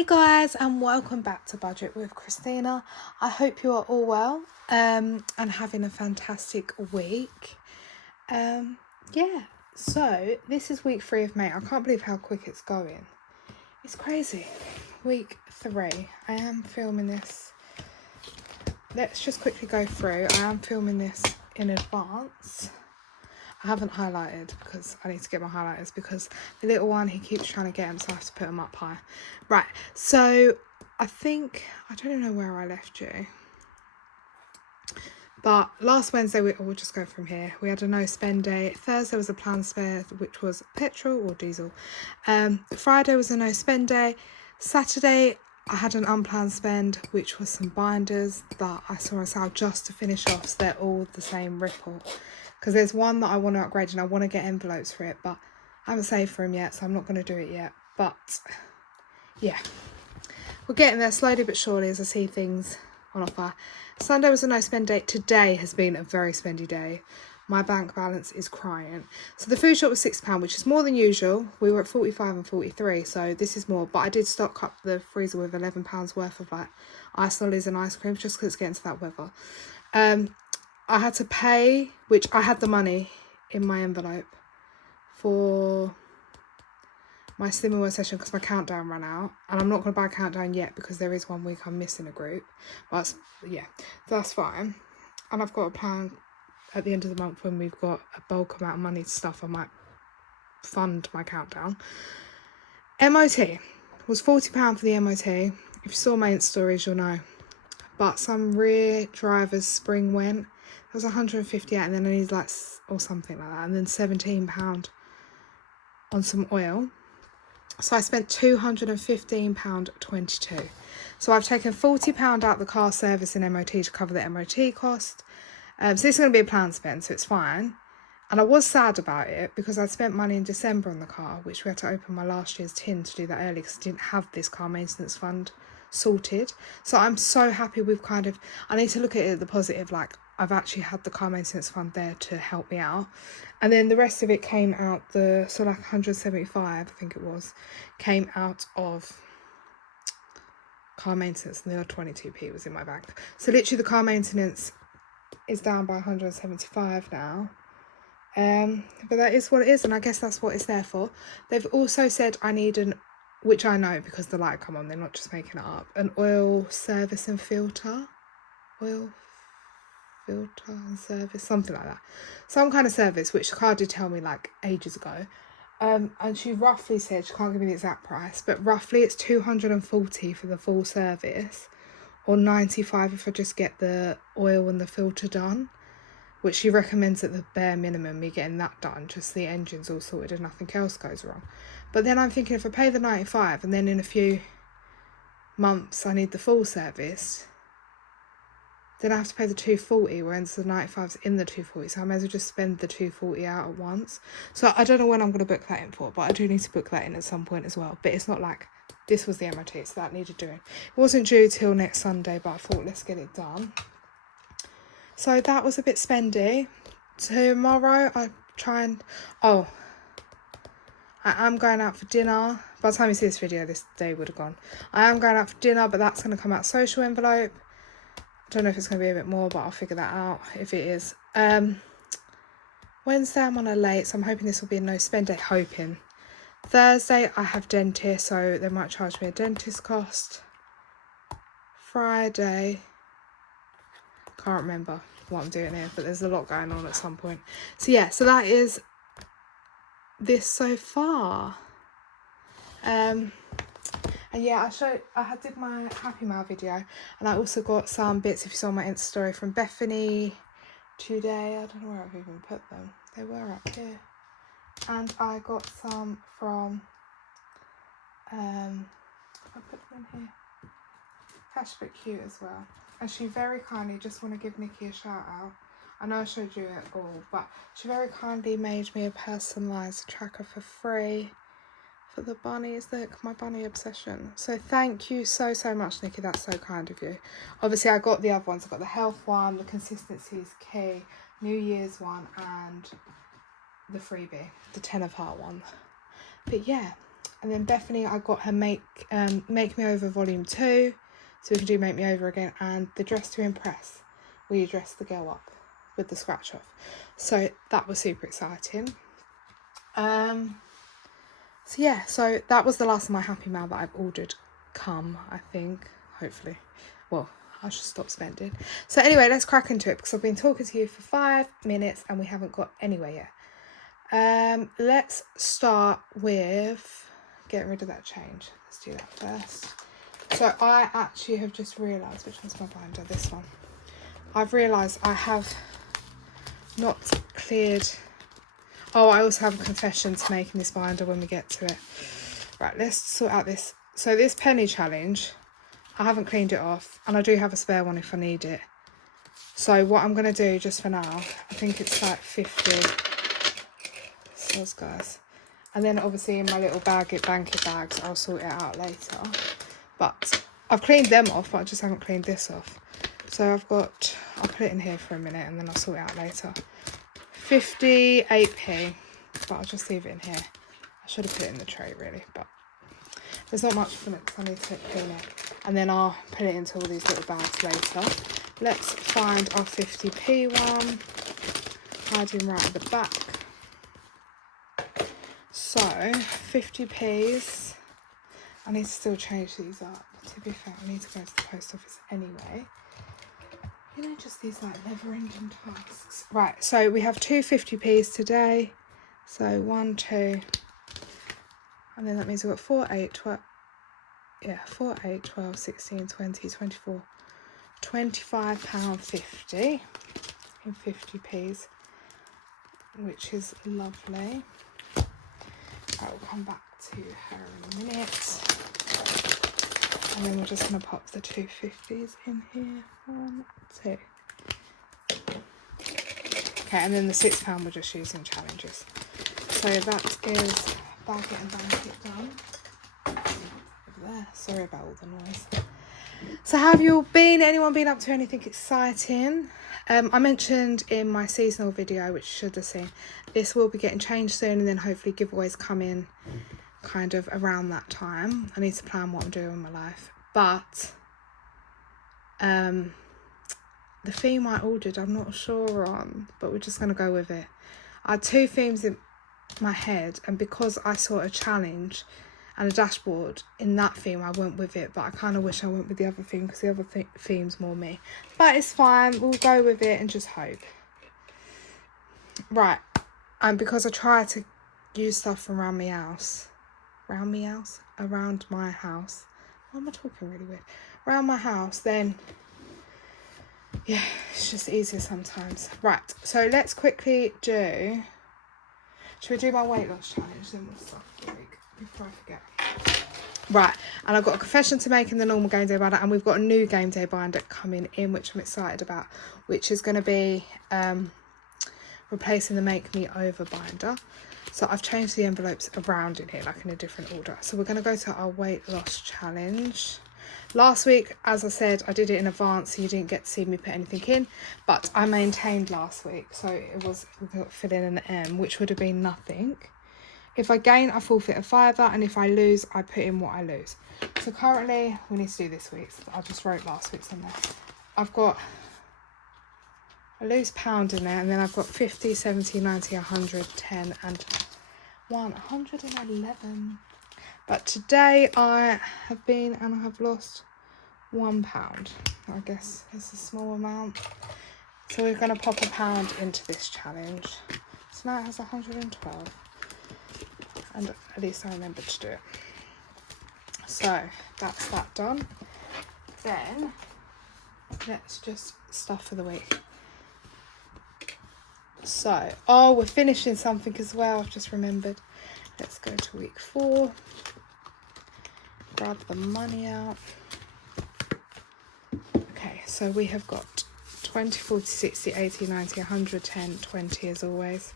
Hey guys, and welcome back to Budget with Christina. I hope you are all well and having a fantastic week. So this is week 3 of May. I can't believe how quick it's going. It's crazy. Week 3. I am filming this. Let's just quickly go through. I am filming this in advance. I haven't highlighted because I need to get my highlighters because the little one, he keeps trying to get them, so I have to put them up high. Right, so I don't even know where I left you. But last Wednesday, we'll just go from here. We had a no spend day. Thursday was a planned spare, which was petrol or diesel. Friday was a no spend day. Saturday, I had an unplanned spend, which was some binders that I saw on sale just to finish off. So they're all the same ripple. Because there's one that I want to upgrade and I want to get envelopes for it, but I haven't saved for them yet, so I'm not going to do it yet. But yeah, we're getting there slowly but surely as I see things on offer. Sunday was a no spend day. Today has been a very spendy day. My bank balance is crying. So the food shop was £6, which is more than usual. We were at 45 and 43, so this is more. But I did stock up the freezer with £11 worth of like ice lollies and ice cream just because it's getting to that weather. I had to pay, which I had the money in my envelope for my Slimming World session because my countdown ran out. And I'm not going to buy a countdown yet because there is 1 week I'm missing a group. But yeah, that's fine. And I've got a plan at the end of the month when we've got a bulk amount of money to stuff. I might fund my countdown. MOT was £40 for the MOT. If you saw my Insta stories, you'll know. But some rear driver's spring went. It was 158 and then I needed like, or something like that. And then £17 on some oil. So I spent £215.22. So I've taken £40 out the car service and MOT to cover the MOT cost. So this is going to be a planned spend, so it's fine. And I was sad about it because I'd spent money in December on the car, which we had to open my last year's tin to do that early because I didn't have this car maintenance fund sorted. So I'm so happy we've I need to look at it the positive, like I've actually had the car maintenance fund there to help me out. And then the rest of it came out, so like 175, I think it was, came out of car maintenance and the other 22p was in my bank. So literally the car maintenance is down by 175 now. But that is what it is, and I guess that's what it's there for. They've also said I need which I know because the light come on, they're not just making it up, an oil service and filter. Oil filter and service, something like that. Some kind of service, which the car did tell me like ages ago. And she roughly said, she can't give me the exact price, but roughly it's 240 for the full service, or 95 if I just get the oil and the filter done, which she recommends at the bare minimum, me getting that done, just the engine's all sorted and nothing else goes wrong. But then I'm thinking if I pay the 95 and then in a few months I need the full service, then I have to pay the 240, whereas the 95's in the 240, so I may as well just spend the 240 out at once. So I don't know when I'm going to book that in for, but I do need to book that in at some point as well. But it's not like this was the MOT, so that needed doing. It wasn't due till next Sunday, but I thought let's get it done. So that was a bit spendy. Tomorrow I am going out for dinner. By the time you see this video, this day would have gone. I am going out for dinner, but that's going to come out social envelope. I don't know if it's going to be a bit more, but I'll figure that out if it is. Wednesday I'm on a late, so I'm hoping this will be a no spend day, hoping. Thursday I have dentist, so they might charge me a dentist cost. Friday, can't remember what I'm doing here, but there's a lot going on at some point. So yeah, so that is this so far. And yeah, I did my Happy Mail video, and I also got some bits, if you saw my Insta story, from Bethany today. I don't know where I've even put them. They were up here. And I got some from, I put them in here. Cash but cute as well. And she very kindly, just want to give Nikki a shout out. I know I showed you it all, but she very kindly made me a personalised tracker for free. For the bunnies, look, my bunny obsession. So thank you so much, Nikki. That's so kind of you. Obviously I got the other ones. I got the health one, the consistency is key, New Year's one, and the freebie, the 10 of heart one. But yeah, And then Bethany, I got her Make Me Over Volume 2. So we can do Make Me Over again. And the Dress to Impress, where you dress the girl up with the scratch off. So that was super exciting. So yeah, so that was the last of my Happy Mail that I've ordered I think, hopefully. Well, I should stop spending. So anyway, let's crack into it, because I've been talking to you for 5 minutes and we haven't got anywhere yet. Let's start with getting rid of that change. Let's do that first. So I actually have just realised, which one's my binder? This one. I've realised I have not cleared. Oh, I also have a confession to make in this binder when we get to it. Right, let's sort out this. So this penny challenge, I haven't cleaned it off, and I do have a spare one if I need it. So what I'm going to do just for now, I think it's like 50. Those guys. And then obviously in my little banky bags, I'll sort it out later. But I've cleaned them off, but I just haven't cleaned this off. So I'll put it in here for a minute and then I'll sort it out later. 58p, but I'll just leave it in here. I should have put it in the tray really, but there's not much from it because I need to clean it. And then I'll put it into all these little bags later. Let's find our 50p one. Hiding right at the back. So 50p's. I need to still change these up. To be fair, I need to go to the post office anyway. You know, just these like never-ending tasks. Right, so we have two 50p's today. So 1, 2, and then that means we've got 4, 8, 12. Yeah, 4, 8, 12, 16, 20, 24, £25.50 in 50p's, which is lovely. I will come back to her in a minute. And then we're just going to pop the two 50s in here. 1, 2. Okay, and then the £6 we're just using challenges. So that is bag it and bank it done. Over there. Sorry about all the noise. So how have you all been? Anyone been up to anything exciting? I mentioned in my seasonal video, which you should have seen, this will be getting changed soon, and then hopefully giveaways come in kind of around that time. I need to plan what I'm doing in my life. But the theme I ordered, I'm not sure on, but we're just going to go with it. I had two themes in my head, and because I saw a challenge and a dashboard in that theme, I went with it. But I kind of wish I went with the other theme, because the other theme's more me. But it's fine, we'll go with it and just hope. Right, and because I try to use stuff from around my house. Around my house. Why am I talking really weird? Around my house, then yeah, it's just easier sometimes. Right, so let's quickly do. Should we do my weight loss challenge? Then we'll start the week before I forget. Right, and I've got a confession to make in the normal game day binder, and we've got a new game day binder coming in, which I'm excited about, which is going to be replacing the Make Me Over binder. So I've changed the envelopes around in here, like in a different order. So we're going to go to our weight loss challenge. Last week, as I said, I did it in advance, so you didn't get to see me put anything in. But I maintained last week, so it was fill in an M, which would have been nothing. If I gain, I forfeit a fiver, and if I lose, I put in what I lose. So currently, we need to do this week's. I just wrote last week's in there. I've got a loose pound in there, and then I've got 50, 70, 90, 100, 10, and 111. But today I have been and I have lost £1. I guess it's a small amount. So we're going to pop £1 into this challenge. So now it has 112. And at least I remembered to do it. So that's that done. Then let's just stuff for the week. So, oh, we're finishing something as well. I've just remembered. Let's go to week 4. Grab the money out. Okay, so we have got 20, 40, 60, 80, 90, 110, 20 as always.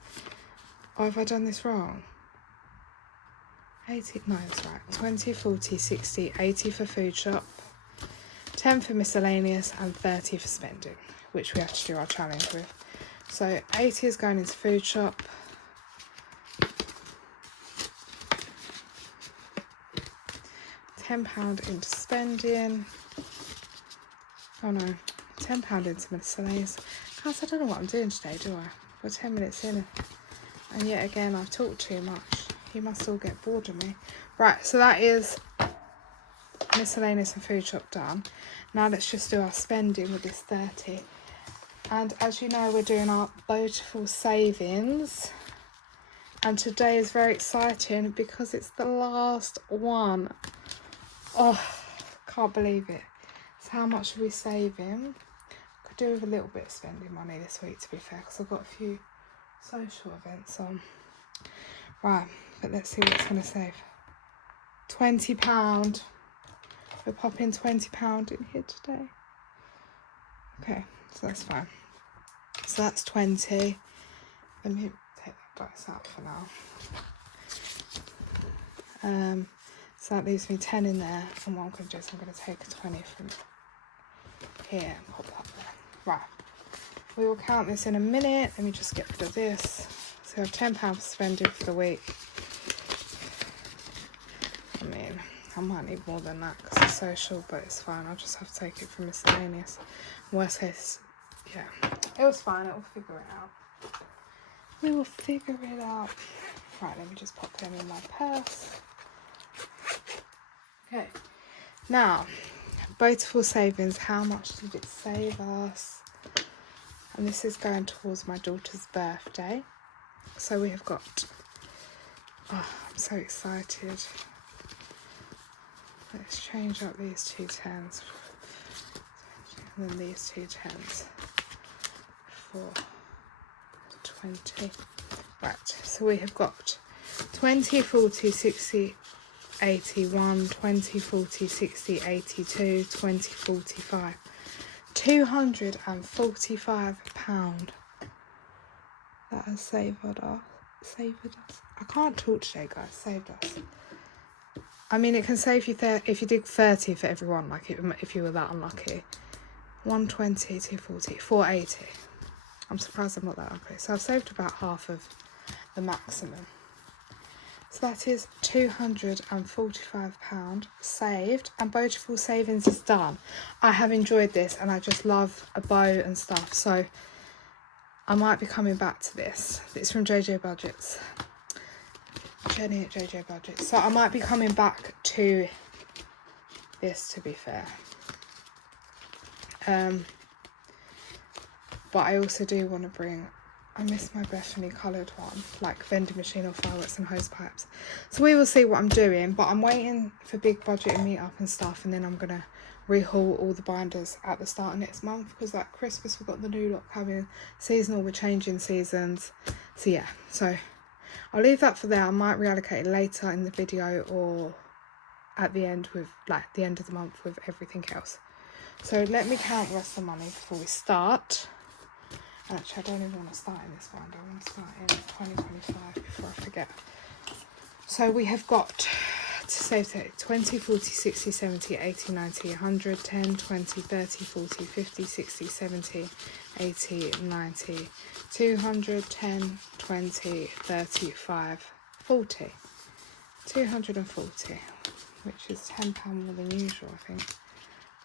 Oh, have I done this wrong? 80, no, that's right. 20, 40, 60, 80 for food shop, 10 for miscellaneous, and 30 for spending, which we have to do our challenge with. So 80 is going into food shop. £10 into spending. Oh no, £10 into miscellaneous. Guys, I don't know what I'm doing today, do I? We're 10 minutes in, and yet again I've talked too much. You must all get bored of me. Right, so that is miscellaneous and food shop done. Now let's just do our spending with this 30. And as you know, we're doing our beautiful savings. And today is very exciting because it's the last one. Oh, can't believe it. So how much are we saving? Could do with a little bit of spending money this week, to be fair, because I've got a few social events on. Right, but let's see what it's going to save. £20. We're popping £20 in here today. Okay, so that's fine. So that's 20. Let me take that dice out for now. So that leaves me 10 in there, and what I'm going to do is I'm going to take a 20 from here and pop that there. Right, we will count this in a minute. Let me just get rid of this. So I have £10 spending for the week. I mean, I might need more than that because it's social, but it's fine. I'll just have to take it from miscellaneous. Worst case, yeah, it was fine. It will figure it out. We will figure it out. Right, let me just pop them in my purse. Okay, now, beautiful savings. How much did it save us? And this is going towards my daughter's birthday. So we have got, oh, I'm so excited. Let's change up these two tens and then these two tens for 20. Right, so we have got 20, 40, 60, 81, 20, 40, 60, 82, 20, 45. £245 that has saved us. I can't talk today, guys. Saved us. I mean, it can save you if you did 30 for everyone, like if you were that unlucky. 120, 240, 480. I'm surprised I'm not that unlucky. So I've saved about half of the maximum. So that is £245 saved, and beautiful savings is done. I have enjoyed this, and I just love a bow and stuff. So I might be coming back to this. It's from JJ Budgets. Jenny at JJ Budgets. So I might be coming back to this, to be fair. But I also do want to bring, I miss my Bethany coloured one, like vending machine or fireworks and hose pipes. So we will see what I'm doing, but I'm waiting for big budget and meet up and stuff, and then I'm going to rehaul all the binders at the start of next month, because like Christmas we've got the new lot coming, seasonal we're changing seasons. So yeah, so I'll leave that for there. I might reallocate it later in the video or at the end with like the end of the month with everything else. So let me count the rest of the money before we start. Actually, I don't even want to start in this binder. I want to start in 2025 before I forget. So we have got to save 20, 40, 60, 70, 80, 90, 100, 10, 20, 30, 40, 50, 60, 70, 80, 90, 200, 10, 20, 35, 40. 240, which is £10 more than usual, I think.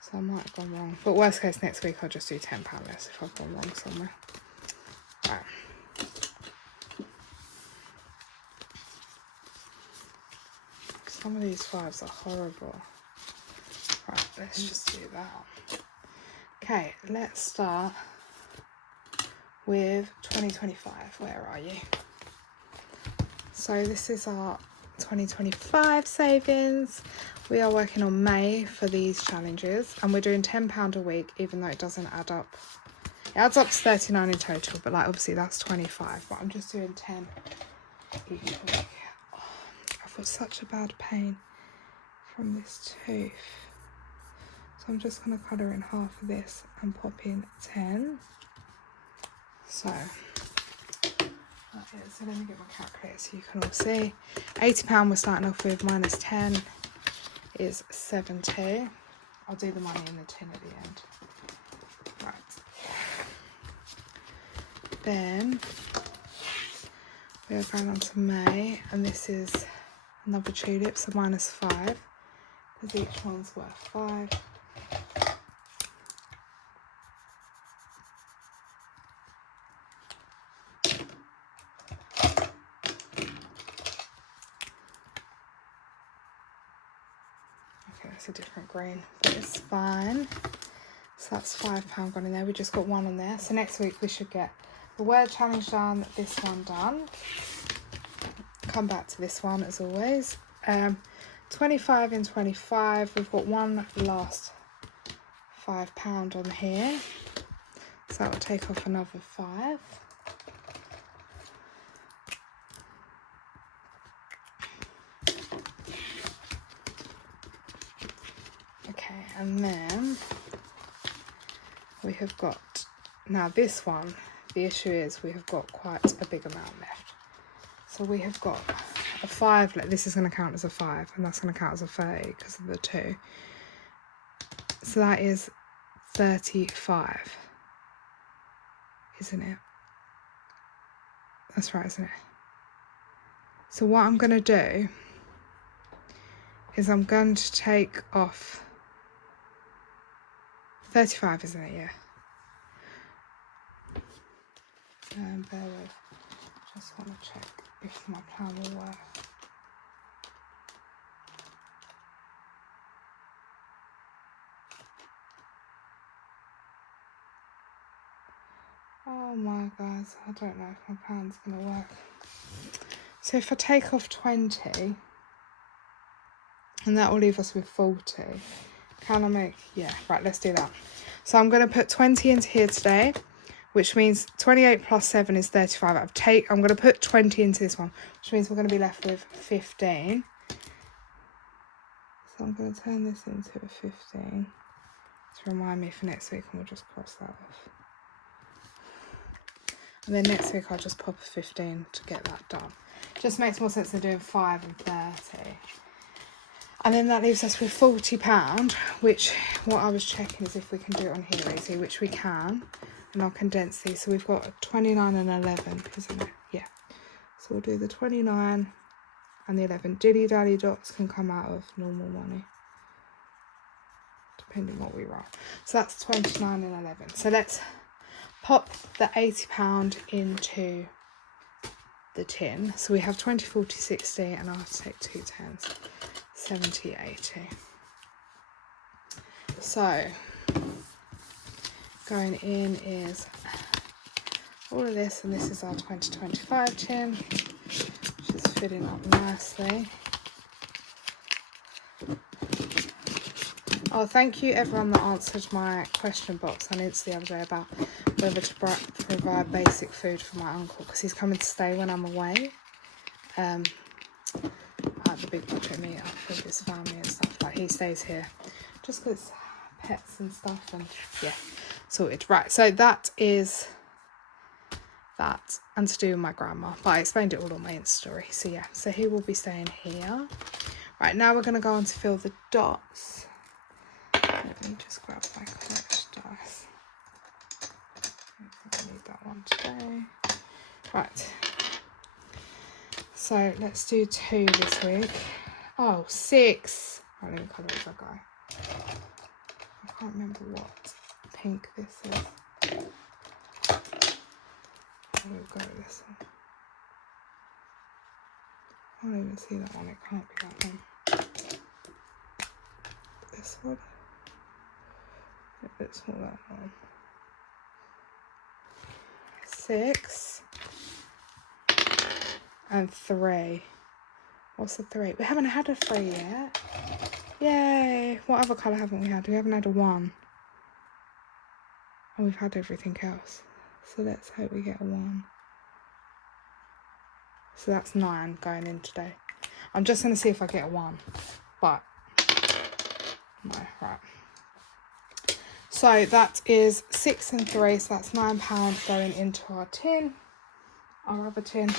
So I might have gone wrong. But worst case, next week I'll just do £10 less if I've gone wrong somewhere. Right. Some of these fives are horrible. Right, let's just do that. Okay, let's start with 2025. Where are you? So this is our 2025 savings. We are working on May for these challenges, and we're doing £10 a week, even though it doesn't add up. It adds up to 39 in total, but like obviously that's 25, but I'm just doing 10 each week. Oh, I've got such a bad pain from this tooth. So I'm just going to colour in half of this and pop in 10. So so let me get my calculator so you can all see. £80 we're starting off with, minus 10 is 70. I'll do the money in the tin at the end. Right. Then we are going on to May, and this is another tulip, so minus 5. because each one's worth 5. Okay, that's a different green, but it's fine. So that's £5 gone in there. We just got 1 in there. So next week we should get the word challenge done, this one done. Come back to this one as always. 25 and 25. We've got one last £5 on here. So that will take off another 5. Okay, and then we have got, now this one, the issue is we have got quite a big amount left. So we have got a 5, like this is going to count as a 5, and that's going to count as a 30 because of the 2. So that is 35, isn't it? That's right, isn't it? So what I'm going to do is I'm going to take off 35, isn't it? Yeah. Bear with. Just want to check if my plan will work. Oh my guys, I don't know if my plan's going to work. So if I take off 20, and that will leave us with 40. Can I make, yeah, right, let's do that. So I'm going to put 20 into here today, which means 28 plus 7 is 35. I'm going to put 20 into this one, which means we're going to be left with 15. So I'm going to turn this into a 15 to remind me for next week, and we'll just cross that off. And then next week I'll just pop a 15 to get that done. Just makes more sense than doing 5 and 30. And then that leaves us with £40, which what I was checking is if we can do it on here easy, which we can. And I'll condense these. So we've got 29 and 11, isn't it? Yeah. So we'll do the 29 and the 11. Dilly dally dots can come out of normal money, depending what we roll. So that's 29 and 11. So let's pop the £80 into the tin. So we have 20, 40, 60, and I'll have to take 2 10s. 70, 80. So going in is all of this, and this is our 2025 tin, which is filling up nicely. Oh, thank you everyone that answered my question box on Insta the other day about whether to provide basic food for my uncle, because he's coming to stay when I'm away. At the big budget meet up with his family and stuff, like he stays here just because pets and stuff, and yeah, sorted. Right, so that is that, and to do with my grandma, but I explained it all on my Insta story. So yeah, so he will be staying here. Right, now we're going to go on to fill the dots. Let me just grab my collect dice. I need that one today. Right, so let's do 2 this week. Oh, 6. Right, let me colour that guy. I can't remember what pink this is. We'll go with this one. I don't even see that one. It can't be that one. This one. Yeah, it's not that one. 6 and 3. What's the 3? We haven't had a 3 yet. Yay! What other colour haven't we had? We haven't had a 1. And we've had everything else. So let's hope we get a 1. So that's 9 going in today. I'm just going to see if I get a 1. But, no, right. So that is 6 and 3. So that's £9 going into our tin. Our other tin.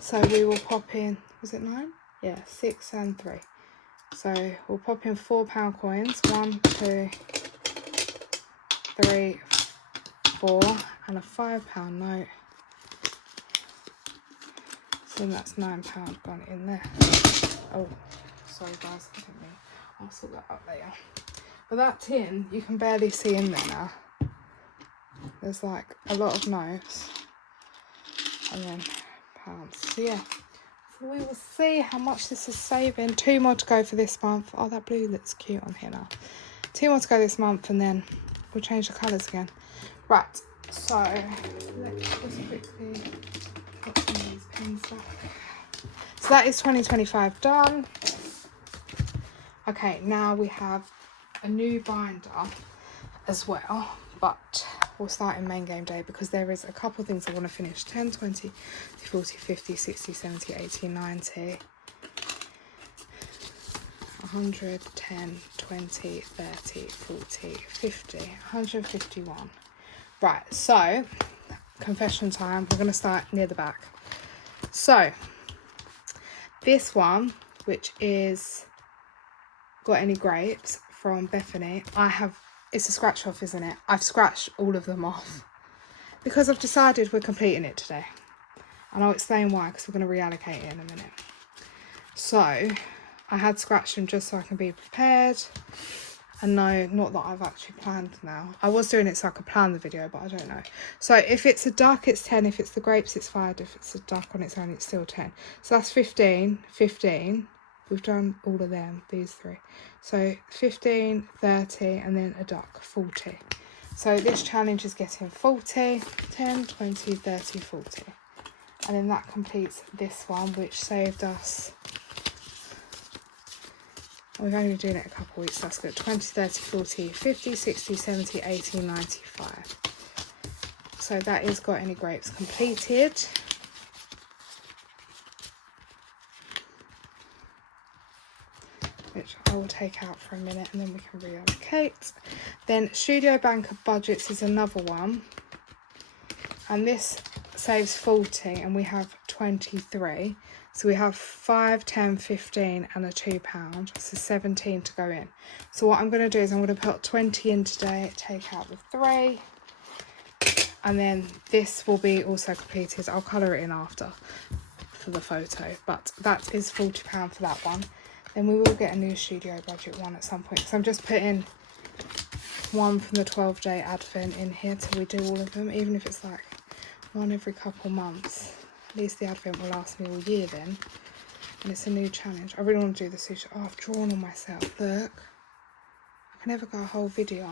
So we will pop in, was it 9? Yeah, 6 and 3. So we'll pop in £4 coins. 1, 2, 3, 4, and a £5 note. So that's £9 gone in there. Oh, sorry guys, I didn't mean. I'll sort that out later. But that tin, you can barely see in there now. There's like a lot of notes. And then pounds. So yeah. So we will see how much this is saving. 2 more to go for this month. Oh, that blue looks cute on here now. 2 more to go this month, and then we'll change the colours again. Right, so let's just quickly put some of these pins back. So that is 2025 done. Okay, now we have a new binder as well, but we'll start in main game day because there is a couple of things I want to finish. 10, 20, 40, 50, 60, 70, 80, 90, 100, 10, 20, 30, 40, 50, 151. Right, so confession time. We're going to start near the back. So this one, which is Got Any Grapes from Bethany, it's a scratch off, isn't it? I've scratched all of them off because I've decided we're completing it today, and I'll explain why, because we're going to reallocate it in a minute. So I had scratched them just so I can be prepared. And no, not that I've actually planned now. I was doing it so I could plan the video, but I don't know. So if it's a duck, it's 10. If it's the grapes, it's 5. If it's a duck on its own, it's still 10. So that's 15, 15. We've done all of them, these 3. So 15, 30, and then a duck, 40. So this challenge is getting 40, 10, 20, 30, 40. And then that completes this one, which saved us... We've only been doing it a couple of weeks, that's good. 20, 30, 40, 50, 60, 70, 80, 95. So that is Got Any Grapes completed. Which I will take out for a minute and then we can reallocate. Then Studio Bank of Budgets is another one. And this saves 40 and we have 23. So we have 5, 10, 15 and a £2. So 17 to go in. So what I'm going to do is I'm going to put 20 in today, take out the 3. And then this will be also completed. I'll colour it in after for the photo. But that is £40 for that one. Then we will get a new studio budget one at some point. So I'm just putting one from the 12-day advent in here till we do all of them. Even if it's like one every couple months. At least the advent will last me all year then. And it's a new challenge. I really want to do the sushi. Oh, I've drawn on myself. Look. I can never go a whole video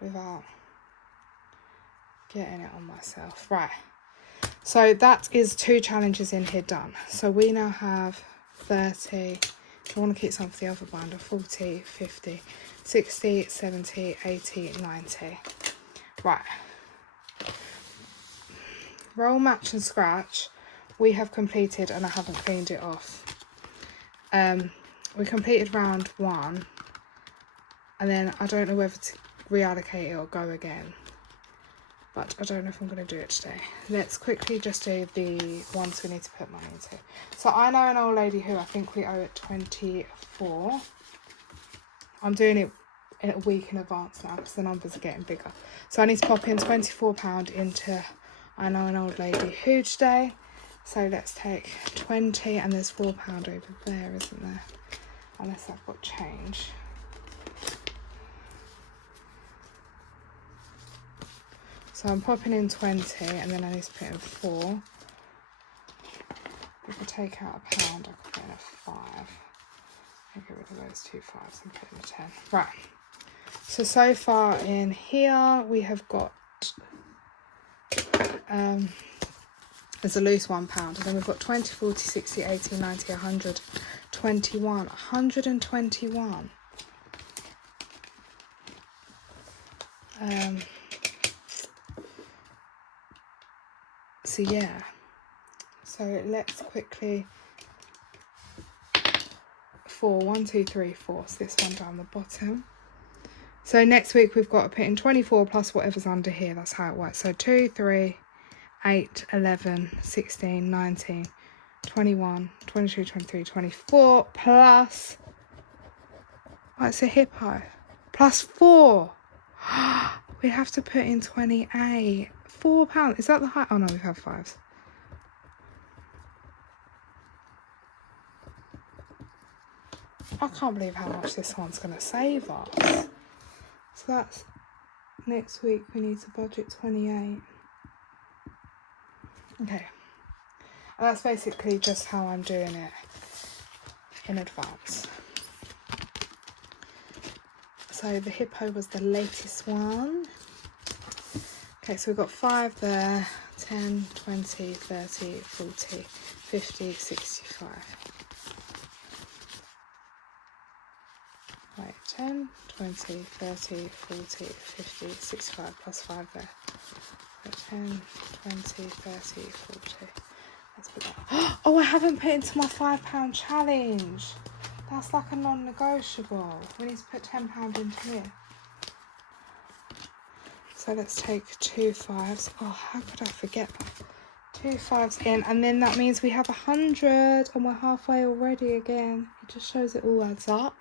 without getting it on myself. Right. So that is 2 challenges in here done. So we now have 30. I want to keep some for the other binder. 40, 50, 60, 70, 80, 90. Right. Roll, match and scratch we have completed and I haven't cleaned it off. We completed round 1 and then I don't know whether to reallocate it or go again, but I don't know if I'm going to do it today. Let's quickly just do the ones we need to put money into. So I know an old lady who I think we owe it 24. I'm doing it in a week in advance now because the numbers are getting bigger. So I need to pop in £24 into I know an old lady who today. So let's take 20 and there's £4 over there, isn't there? Unless I've got change. So I'm popping in 20 and then I need to put in 4. If I take out a pound, I could put in a 5. I'll get rid of those 2 5s and put in a 10. Right. So far in here we have got there's a loose £1 and then we've got 20, 40, 60, 80, 90, 100, 21, 121. So yeah, so let's quickly 4, 1, 2, 3, 4. So this one down the bottom. So next week we've got to put in 24 plus whatever's under here. That's how it works. So 2, 3, 8, 11, 16, 19, 21, 22, 23, 24 plus, oh, it's a hippo, plus 4. We have to put in 28. £4. Is that the height? Oh no, we've had 5s. I can't believe how much this one's going to save us. So that's next week. We need to budget 28. Okay. And that's basically just how I'm doing it in advance. So the hippo was the latest one. Okay, so we've got 5 there. 10, 20, 30, 40, 50, 65. Right, 10, 20, 30, 40, 50, 65 plus 5 there. So 10, 20, 30, 40. Let's put that. Oh, I haven't put into my £5 challenge. That's like a non-negotiable. We need to put £10 into here. So let's take 2 5s. Oh, how could I forget that? 2 5s in, and then that means we have 100, and we're halfway already again. It just shows it all adds up.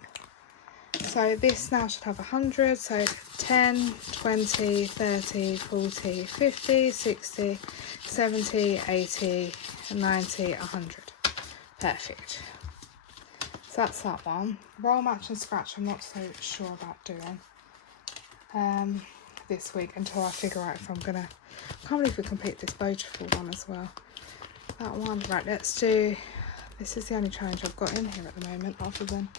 So this now should have 100. So 10, 20, 30, 40, 50, 60, 70, 80, 90, 100. Perfect. So that's that one. Roll, match and scratch I'm not so sure about doing this week until I figure out if I'm gonna. I can't believe we complete this beautiful one as well. That one. Right, let's do. This is the only challenge I've got in here at the moment other than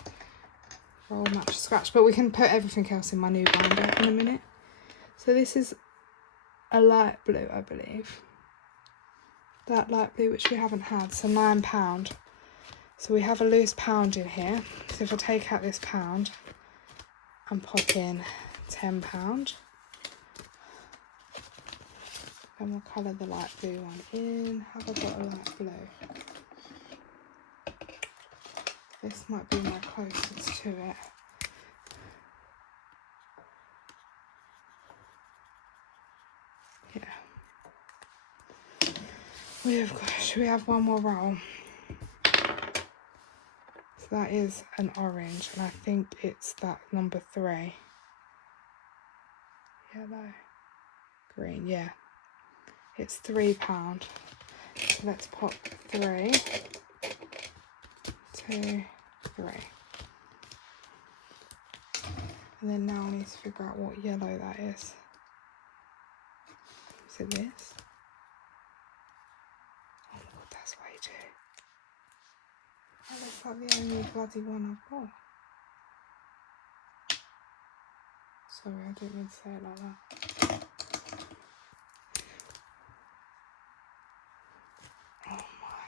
roll, match, scratch. But we can put everything else in my new binder in a minute. So this is a light blue, I believe. That light blue, which we haven't had, so £9. So we have a loose pound in here. So if I take out this pound and pop in £10, then we'll colour the light blue one in. Have I got a light blue? This might be my closest to it. Yeah. Should we have one more roll? So that is an orange, and I think it's that number 3. Yellow, green, yeah. It's £3. So let's pop 3, 2, 3. And then now I need to figure out what yellow that is. Is it this? Oh my god, that's way too. That looks like the only bloody one I've got. Sorry, I didn't mean to say it like that. Oh my.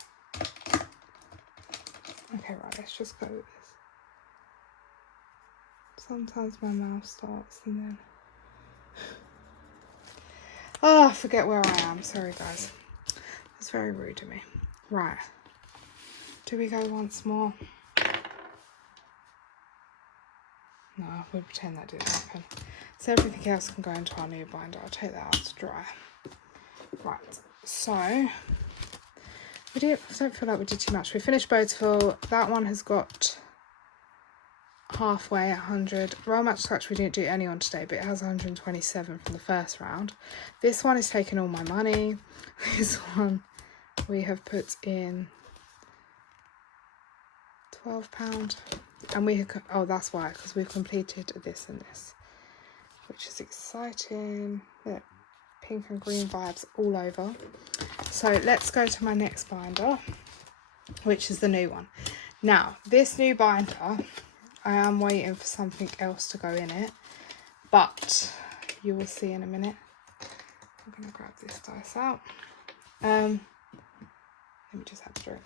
Okay, right, let's just go with this. Sometimes my mouth starts and then... Oh, I forget where I am. Sorry, guys. That's very rude of me. Right. Do we go once more? No, we'll pretend that didn't happen. So everything else can go into our new binder. I'll take that out to dry. Right, so I don't feel like we did too much. We finished Beautiful. That one has got halfway 100. Roll, match, scratch we didn't do any on today, but it has 127 from the first round. This one is taking all my money. This one we have put in £12, and we have, oh, that's why, because we've completed this and this, which is exciting. Look, pink and green vibes all over. So let's go to my next binder, which is the new one. Now this new binder, I am waiting for something else to go in it, but you will see in a minute. I'm gonna grab this dice out. Let me just have a drink.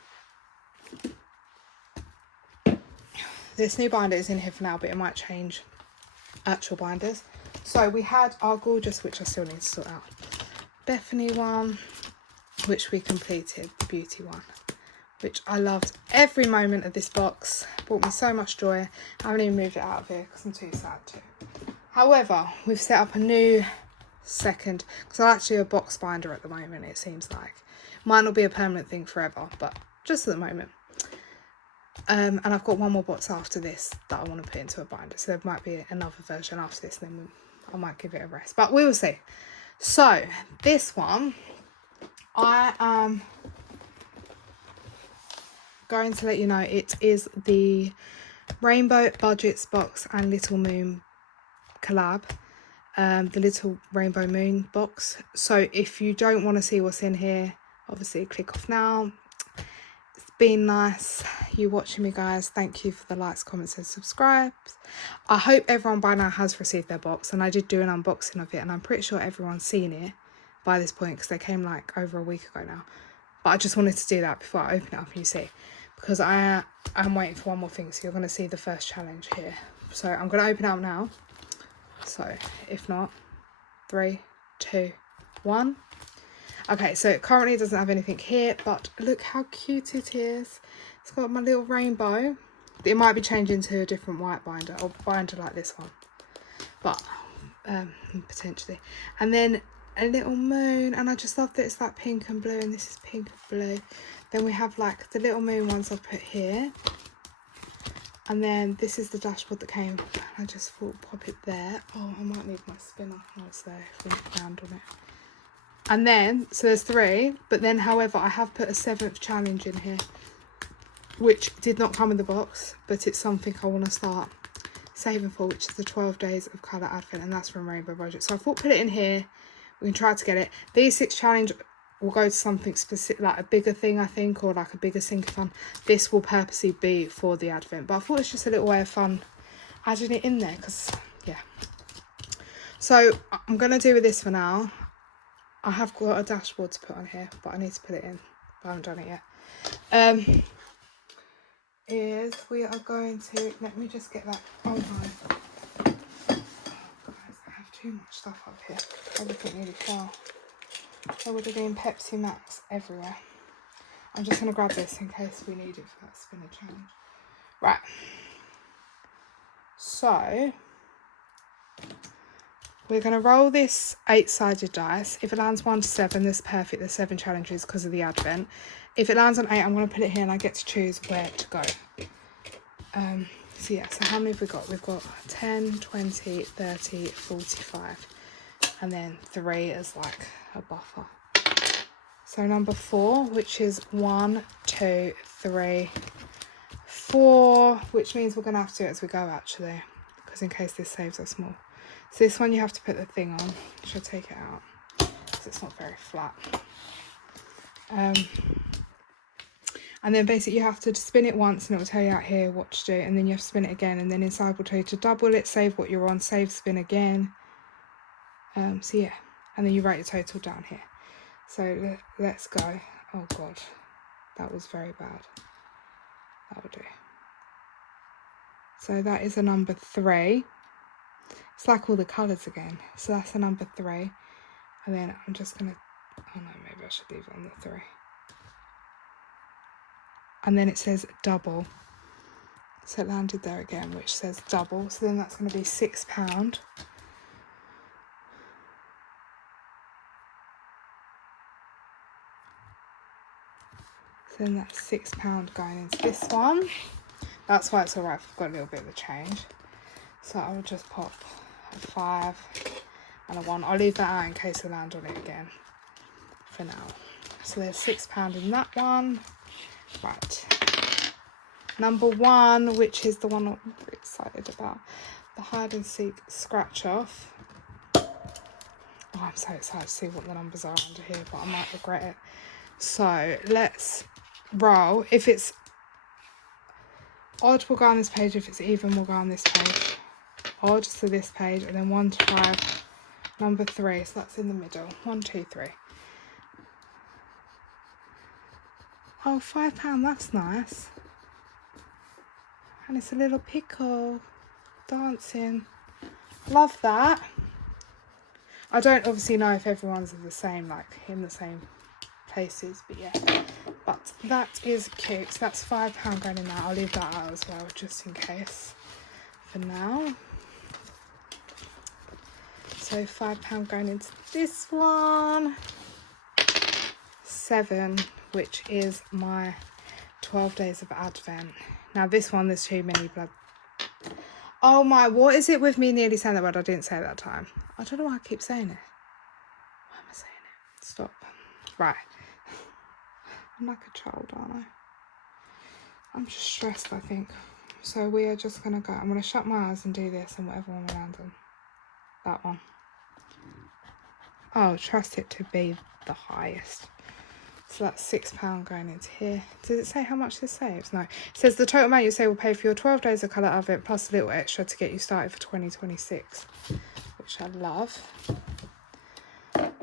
This new binder is in here for now, but it might change actual binders. So we had our gorgeous, which I still need to sort out, Bethany one, which we completed, the beauty one, which I loved every moment of this box. Brought me so much joy. I haven't even moved it out of here because I'm too sad to. However, we've set up a new second, because I'm actually a box binder at the moment, it seems like. Might not be a permanent thing forever, but just at the moment. And I've got one more box after this that I want to put into a binder, so there might be another version after this, and then I might give it a rest, but we will see. So this one, I am going to let you know, it is the Rainbow Budgets box and Little Moon collab. The Little Rainbow Moon box. So if you don't want to see what's in here, obviously click off now. It's been nice you watching me, guys. Thank you for the likes, comments and subscribes. I hope everyone by now has received their box, and I did do an unboxing of it, and I'm pretty sure everyone's seen it by this point because they came like over a week ago now. But I just wanted to do that before I open it up and you see, because I'm waiting for one more thing. So you're going to see the first challenge here. So I'm going to open it up now. So if not, 3, 2, 1. Okay, so it currently doesn't have anything here, but look how cute it is. It's got my little rainbow. It might be changing to a different white binder, or binder like this one, but potentially. And then a little moon, and I just love that it's that pink and blue, and this is pink and blue. Then we have like the little moon ones I've put here. And then this is the dashboard that came. I just thought pop it there. Oh, I might need my spinner. Oh, it's there if we land on it. And then, so there's 3. But then, however, I have put a 7th challenge in here, which did not come in the box, but it's something I want to start saving for, which is the 12 Days of Colour Advent. And that's from Rainbow Budget. So I thought put it in here. We can try to get it. These 6 challenge will go to something specific, like a bigger thing, I think, or like a bigger sinkathon. This will purposely be for the advent, but I thought it's just a little way of fun adding it in there, because yeah. So I'm gonna do with this for now. I have got a dashboard to put on here, but I need to put it in, but I haven't done it yet. Is we are going to, let me just get that. Oh no, oh, guys, I have too much stuff up here. Everything really fell. There would have been Pepsi Max everywhere. I'm just going to grab this in case we need it for that spinner challenge. Right. So, we're going to roll this 8-sided dice. If it lands 1 to 7, this is perfect. There's 7 challenges because of the advent. If it lands on 8, I'm going to put it here and I get to choose where to go. So yeah, so how many have we got? We've got 10, 20, 30, 45. And then 3 is like a buffer. So number 4, which is 1, 2, 3, 4, which means we're going to have to do it as we go actually, because in case this saves us more. So this one you have to put the thing on. Should I take it out? Because it's not very flat. And then basically you have to spin it once and it will tell you out here what to do, and then you have to spin it again, and then inside will tell you to double it, save what you're on, save, spin again. So yeah, and then you write your total down here. So let's go. Oh god, that was very bad. That will do. So that is a number 3. It's like all the colours again. So that's a number 3. And then I'm just gonna, oh no, maybe I should leave it on the 3. And then it says double. So it landed there again, which says double. So then that's going to be £6. So then that's £6 going into this one. That's why it's alright if I've got a little bit of a change. So I will just pop a 5 and a 1. I'll leave that out in case I land on it again for now. So there's £6 in that one. Right. Number 1, which is the one I'm really excited about. The hide and seek scratch off. Oh, I'm so excited to see what the numbers are under here, but I might regret it. So let's roll. If it's odd, we'll go on this page. If it's even, we'll go on this page. Odd to this page, and then 1 to 5. Number 3, so that's in the middle. 1, 2, 3. Oh, £5, that's nice. And it's a little pickle dancing. Love that. I don't obviously know if everyone's the same, like in the same places, but yeah. But that is cute. So that's £5 going in there. I'll leave that out as well, just in case for now. So £5 going into this one. 7, which is my 12 Days of Advent. Now this one, there's too many blood. Oh my, what is it with me nearly saying that word? I didn't say it that time. I don't know why I keep saying it. Why am I saying it? Stop. Right. I'm like a child, aren't I? I'm just stressed, I think. So we are just going to go, I'm going to shut my eyes and do this and whatever one we land on. That one. Oh, trust it to be the highest. So that's £6 going into here. Does it say how much this saves? No. It says the total amount you save will pay for your 12 days of colour advent plus a little extra to get you started for 2026. Which I love.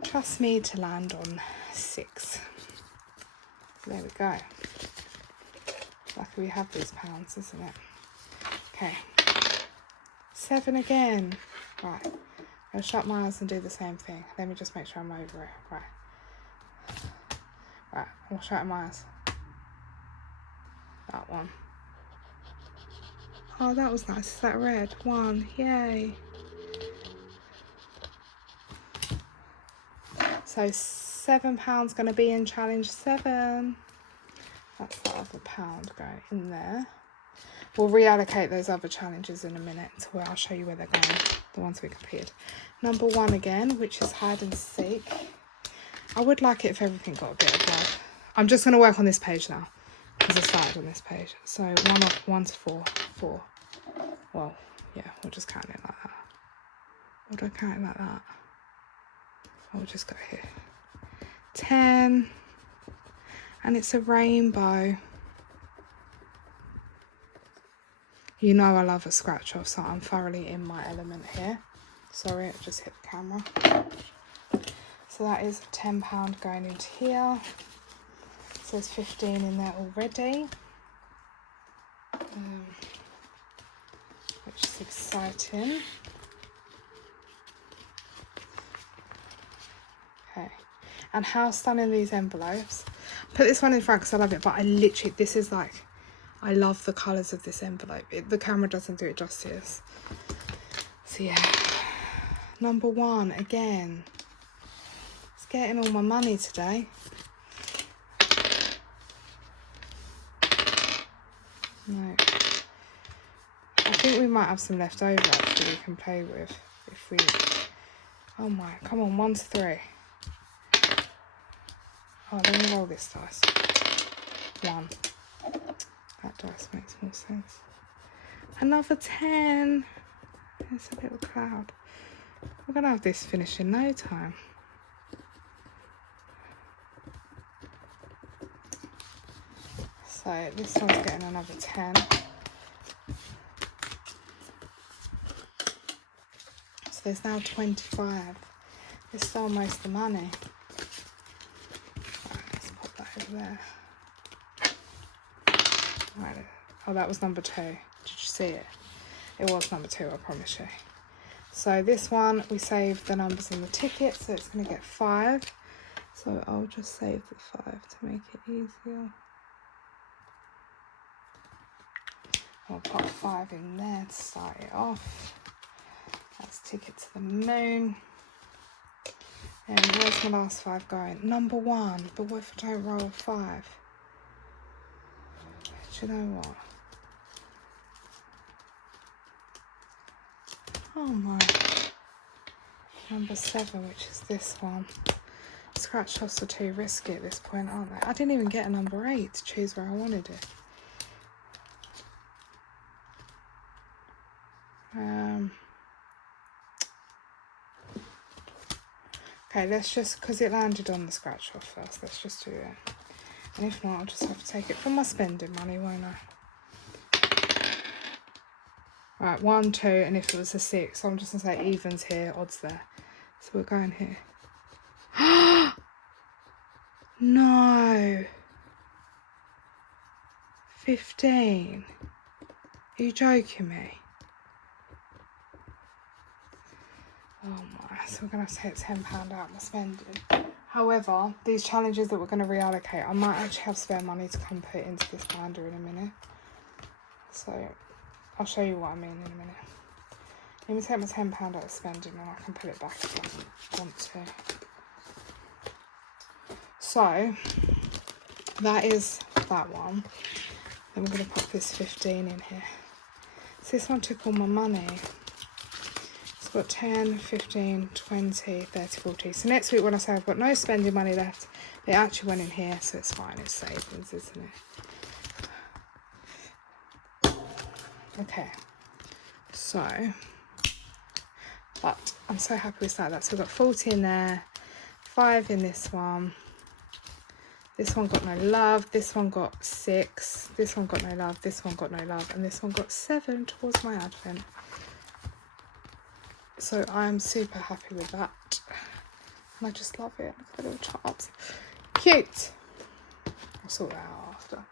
Trust me to land on 6. There we go. Lucky we have these pounds, isn't it? Okay. 7 again. Right. I'll shut my eyes and do the same thing. Let me just make sure I'm over it. Right. Right. I'll shut my eyes. That one. Oh, that was nice. Is that red? 1. Yay. So £7 going to be in challenge 7. That's that other pound going in there. We'll reallocate those other challenges in a minute to where I'll show you where they're going, the ones we completed. Number 1 again, which is hide and seek. I would like it if everything got a bit of love. I'm just going to work on this page now because I started on this page. So 1 to 4, 4. Well, yeah, we'll just count it like that. Or do I count it like that? I'll just go here. 10. And it's a rainbow. You know I love a scratch off, so I'm thoroughly in my element here. Sorry, I just hit the camera. So that is £10 going into here. So there's 15 in there already. Which is exciting. Okay. And how stunning these envelopes. Put this one in front because I love it, but I literally, this is like, I love the colours of this envelope. The camera doesn't do it justice. So yeah. Number 1, again. It's getting all my money today. No. I think we might have some left over actually we can play with. If we... Oh my, come on, 1 to 3. Oh, let me roll this dice. 1. That dice makes more sense. Another 10. It's a little cloud. We're going to have this finished in no time. So this one's getting another 10. So there's now 25. This is almost the money. Right, let's pop that over there. Right. Oh, that was number 2. Did you see it? It was number 2, I promise you. So this one, we saved the numbers on the ticket, so it's going to get 5. So I'll just save the 5 to make it easier. I'll put 5 in there to start it off. That's ticket to the moon. And where's my last 5 going? Number 1, but what if I don't roll a 5? Do you know what? Oh my. Number 7, which is this one. Scratch offs are too risky at this point, aren't they? I didn't even get a number 8 to choose where I wanted it. Okay, let's just, because it landed on the scratch off first, let's just do it. And if not, I'll just have to take it from my spending money, won't I? Right, 1, 2, and if it was a 6, so I'm just going to say evens here, odds there. So we're going here. No. 15. Are you joking me? Oh my, so we're going to have to take £10 out of my spending. However, these challenges that we're going to reallocate, I might actually have spare money to come put into this binder in a minute. So, I'll show you what I mean in a minute. Let me take my £10 out of spending and I can put it back if I want to. So, that is that one. Then we're going to pop this 15 in here. So this one took all my money. It's got 10, 15, 20, 30, 40. So next week when I say I've got no spending money left, it actually went in here, so it's fine. It's savings, isn't it? Okay, so, but I'm so happy we started that. So we've got 40 in there, 5 in this one. This one got no love, this one got 6, this one got no love, this one got no love, and this one got 7 towards my advent. So I'm super happy with that. And I just love it. Look at the little charms. Cute. I'll sort that out after.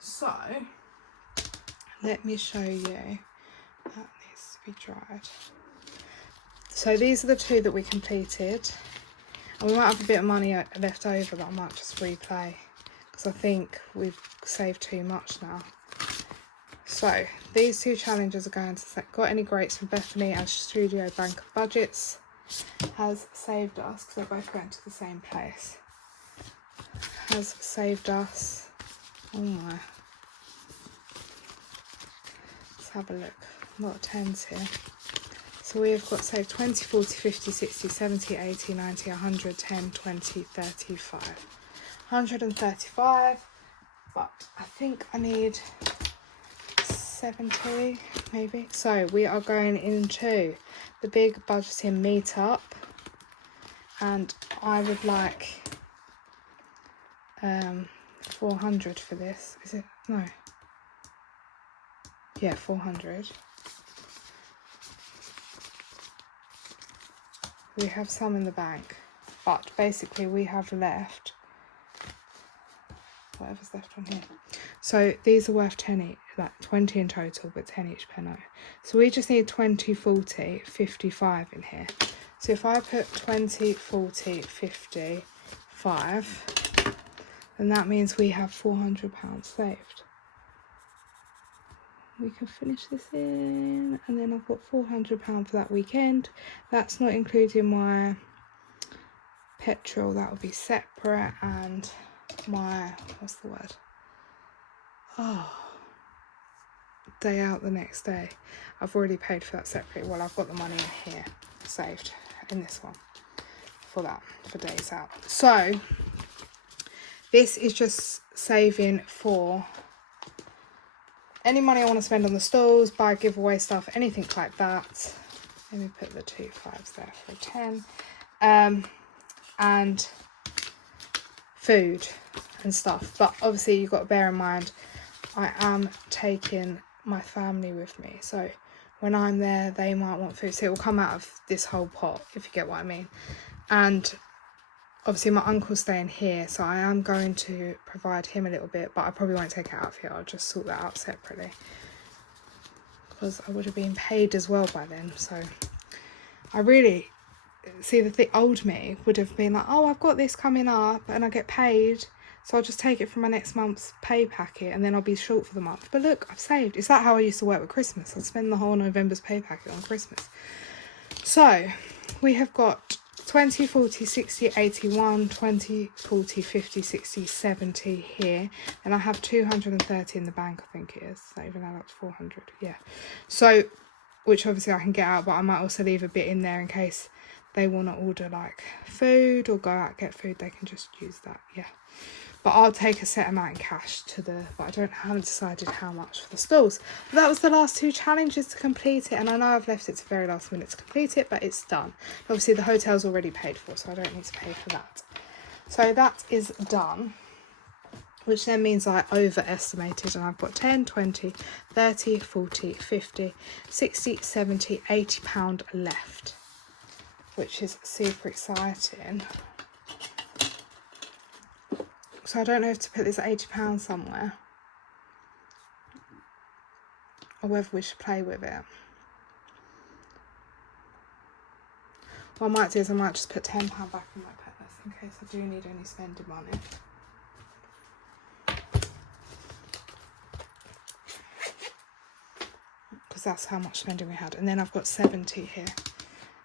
So, let me show you. That needs to be dried. So these are the 2 that we completed. And we might have a bit of money left over that I might just replay, because I think we've saved too much now. So these 2 challenges are going to say, got any greats from Bethany and Studio Bank of Budgets has saved us, because they're both going to the same place. Has saved us, oh my, let's have a look, a lot of 10s here. So we have got saved 20, 40, 50, 60, 70, 80, 90, 100, 10, 20, 35. 135, but I think I need 70 maybe. So we are going into the big budgeting meetup, and I would like 400 for this. Is it? No. Yeah, 400. We have some in the bank, but basically we have left whatever's left on here. So these are worth 10 each, like 20 in total, but 10 each per note. So we just need 20, 40, 55 in here. So if I put 20, 40, 55, then that means we have £400 saved. We can finish this in, and then I've got £400 for that weekend. That's not including my petrol, that will be separate, and my, what's the word? Oh, day out the next day. I've already paid for that separately. Well, I've got the money in here saved in this one for that, for days out. So this is just saving for any money I want to spend on the stalls, buy giveaway stuff, anything like that. Let me put the 2 5s there for a 10. And food and stuff. But obviously you've got to bear in mind, I am taking my family with me. So when I'm there, they might want food. So it will come out of this whole pot, if you get what I mean. And obviously my uncle's staying here, so I am going to provide him a little bit, but I probably won't take it out of here. I'll just sort that out separately, because I would have been paid as well by then. So I really see the old me would have been like, oh, I've got this coming up and I get paid, so I'll just take it from my next month's pay packet and then I'll be short for the month. But look, I've saved. It's like how I used to work with Christmas. I'd spend the whole November's pay packet on Christmas. So we have got 20, 40, 60, 81, 20, 40, 50, 60, 70 here. And I have 230 in the bank, I think it is. That even add up to 400, yeah. So, which obviously I can get out, but I might also leave a bit in there in case they want to order like food or go out and get food. They can just use that, yeah. But I'll take a set amount in cash to the, but I haven't decided how much for the stalls. But that was the last 2 challenges to complete it, and I know I've left it to the very last minute to complete it, but it's done. Obviously the hotel's already paid for, so I don't need to pay for that. So that is done, which then means I overestimated, and I've got 10, 20, 30, 40, 50, 60, 70, £80 left, which is super exciting. So I don't know if to put this £80 somewhere, or whether we should play with it. What I might do is I might just put £10 back in my pet list in case I do need any spending money. Because that's how much spending we had. And then I've got 70 here.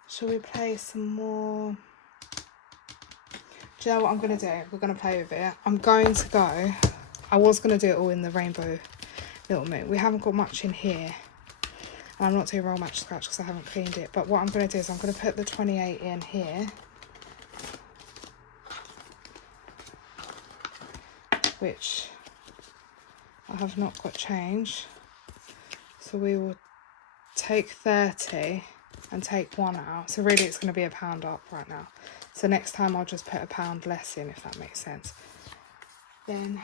Shall we play some more? Do you know what I'm going to do? We're going to play with it. I'm going to go. I was going to do it all in the rainbow little moon. We haven't got much in here. And I'm not doing roll match scratch because I haven't cleaned it. But what I'm going to do is I'm going to put the 28 in here. Which I have not got change. So we will take 30 and take 1 out. So really it's going to be £1 up right now. So next time I'll just put £1 less in, if that makes sense. Then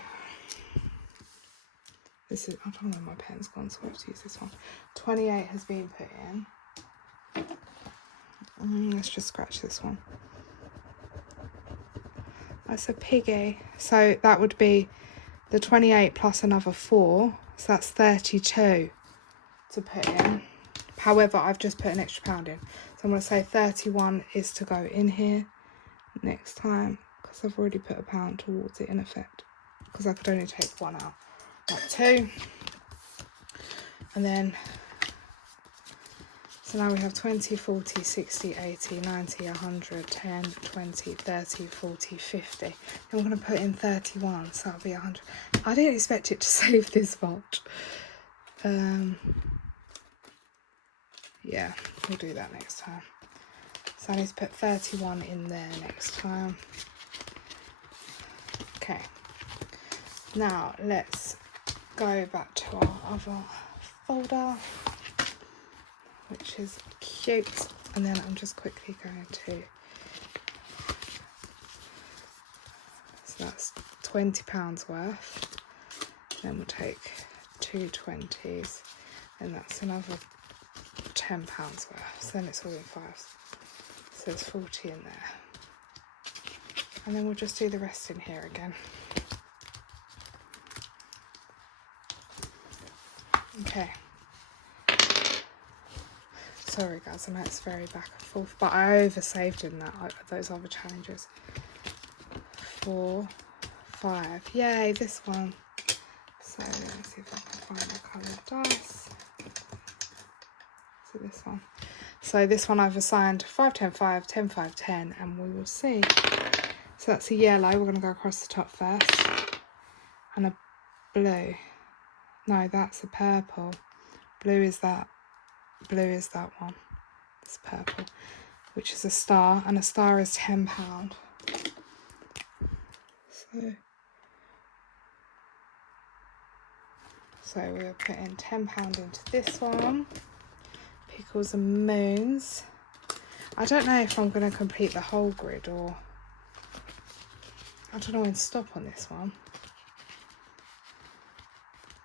this is, I don't know where my pen's gone, so I have to use this one. 28 has been put in. Let's just scratch this one. That's a piggy. So that would be the 28 plus another 4. So that's 32 to put in. However, I've just put an extra £1 in. So I'm going to say 31 is to go in here next time, because I've already put £1 towards it in effect. Because I could only take 1 out. Like 2. And then, so now we have 20, 40, 60, 80, 90, 100, 10, 20, 30, 40, 50. Then we're going to put in 31, so that'll be 100. I didn't expect it to save this much. Yeah, we'll do that next time. So I need to put 31 in there next time. Okay. Now let's go back to our other folder, which is cute. And then I'm just quickly going to, so that's £20 worth. Then we'll take 2 20s, and that's another £10 worth. So then it's all in 5s. So there's 40 in there. And then we'll just do the rest in here again. Okay. Sorry guys, I know it's very back and forth, but I over-saved in those other challenges. 4, 5. Yay, this one. So let's see if I can find a coloured dice. So this one. So this one I've assigned 5, 10, 5, 10, 5, 10, and we will see. So that's a yellow. We're going to go across the top first. And a blue. No, that's a purple. Blue is that. Blue is that one. It's purple, which is a star, and a star is £10. So we'll put in £10 into this one. Pickles and moons. I don't know if I'm going to complete the whole grid, or I don't know when to stop on this one,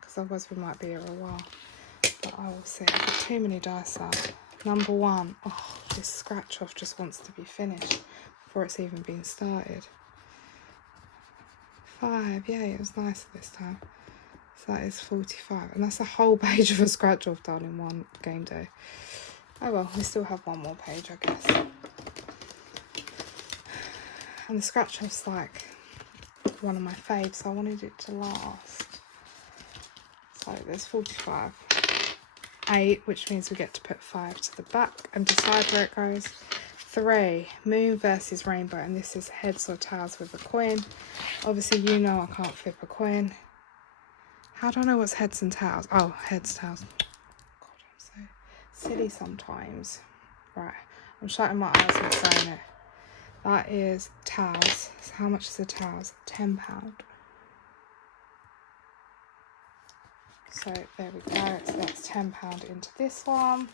because otherwise we might be here a while. But I will see. I've got too many dice out. Number 1. Oh, this scratch off just wants to be finished before it's even been started. 5. Yay, it was nicer this time. So that is 45. And that's a whole page of a scratch off done in one game day. Oh well, we still have one more page, I guess. And the scratch off's like one of my faves, so I wanted it to last. So there's 45. 8, which means we get to put 5 to the back and decide where it goes. 3, moon versus rainbow, and this is heads or tails with a coin. Obviously you know I can't flip a coin. How do I know what's heads and tails? Oh, heads, tails. God, I'm so silly sometimes. Right, I'm shutting my eyes and saying it. That is tails. So how much is a tails? £10. So there we go. So that's £10 into this one.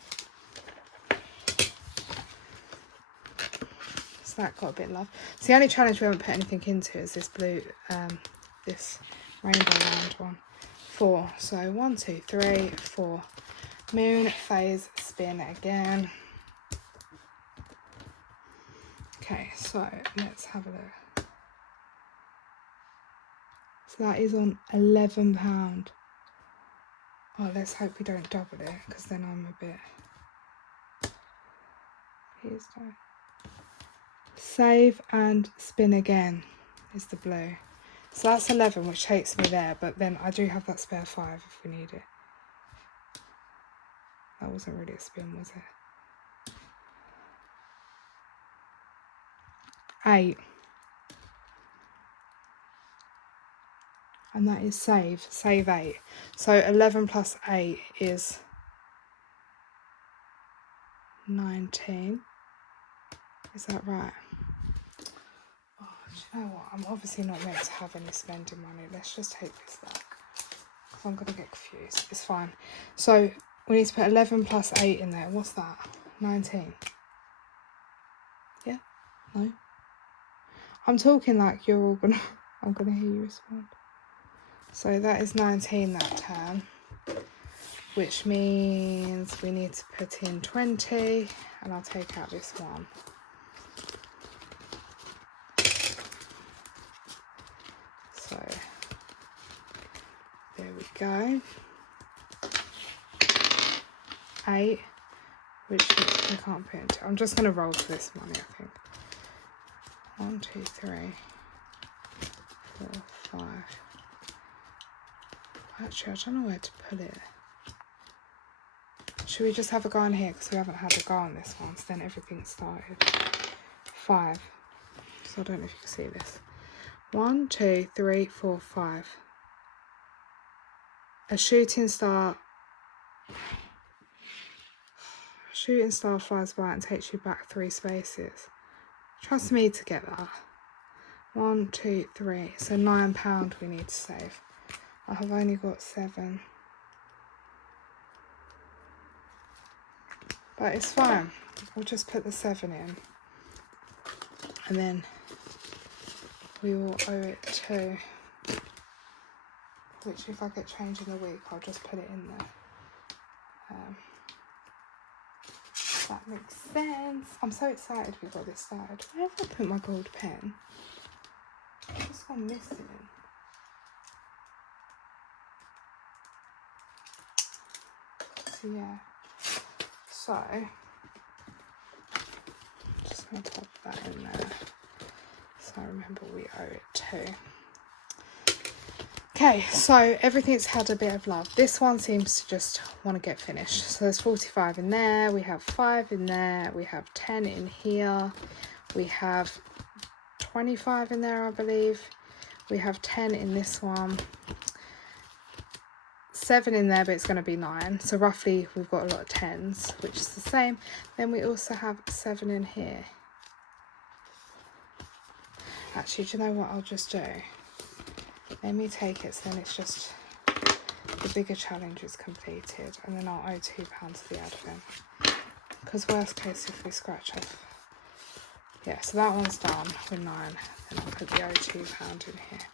So that got a bit of love. So the only challenge we haven't put anything into is this blue, this rainbow round one. 4. So 1, 2, 3, 4. Moon, phase, spin again. Okay, so let's have a look. So that is on £11. Oh, let's hope we don't double it, because then I'm a bit... Please don't. Save and spin again is the blue. So that's 11, which takes me there, but then I do have that spare 5 if we need it. That wasn't really a spin, was it? 8. And that is save. Save 8. So 11 plus 8 is 19. Is that right? Oh, do you know what? I'm obviously not meant to have any spending money. Let's just take this back, because I'm going to get confused. It's fine. So We need to put 11 plus 8 in there. What's that? 19. Yeah? No? I'm talking like you're all gonna... I'm gonna hear you respond. So that is 19 that term, which means we need to put in 20, and I'll take out this one. So there we go. 8, which I can't put into. I'm just going to roll for this money, I think. 1, 2, 3, 4, 5. Actually, I don't know where to put it. Should we just have a go on here? Because we haven't had a go on this one. So then everything started. 5. So I don't know if you can see this. 1, 2, 3, 4, 5. A shooting star. A shooting star flies by and takes you back 3 spaces. Trust me to get that. 1, 2, 3. So £9 we need to save. I have only got 7. But it's fine. We'll just put the 7 in. And then we will owe it 2. Which if I get change in the week, I'll just put it in there. That makes sense. I'm so excited we got this started. Where have I put my gold pen? It's just gone missing. So yeah. So just gonna pop that in there. So I remember we owe it 2. Okay, so everything's had a bit of love. This one seems to just want to get finished. So there's 45 in there, we have 5 in there, we have 10 in here, we have 25 in there, I believe. We have 10 in this one, 7 in there, but it's going to be 9. So roughly we've got a lot of 10s, which is the same. Then we also have 7 in here. Actually, do you know what I'll just do? Let me take it so then it's just the bigger challenge is completed, and then I'll owe £2 to the admin. Because worst case, if we scratch off, yeah. So that one's done with 9. Then I'll put the owe £2 in here.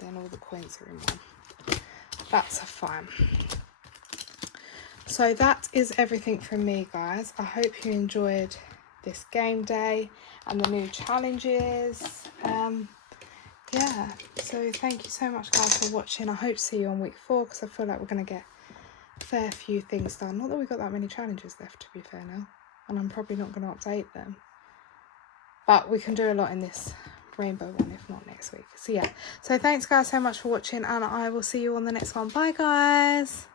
Then all the coins are in one. That's fine. So that is everything from me, guys. I hope you enjoyed this game day and the new challenges. Yeah, so thank you so much, guys, for watching. I hope to see you on week 4, because I feel like we're going to get a fair few things done. Not that we've got that many challenges left, to be fair now, and I'm probably not going to update them, but we can do a lot in this rainbow one, if not next week. So yeah, so thanks guys so much for watching, and I will see you on the next one. Bye guys.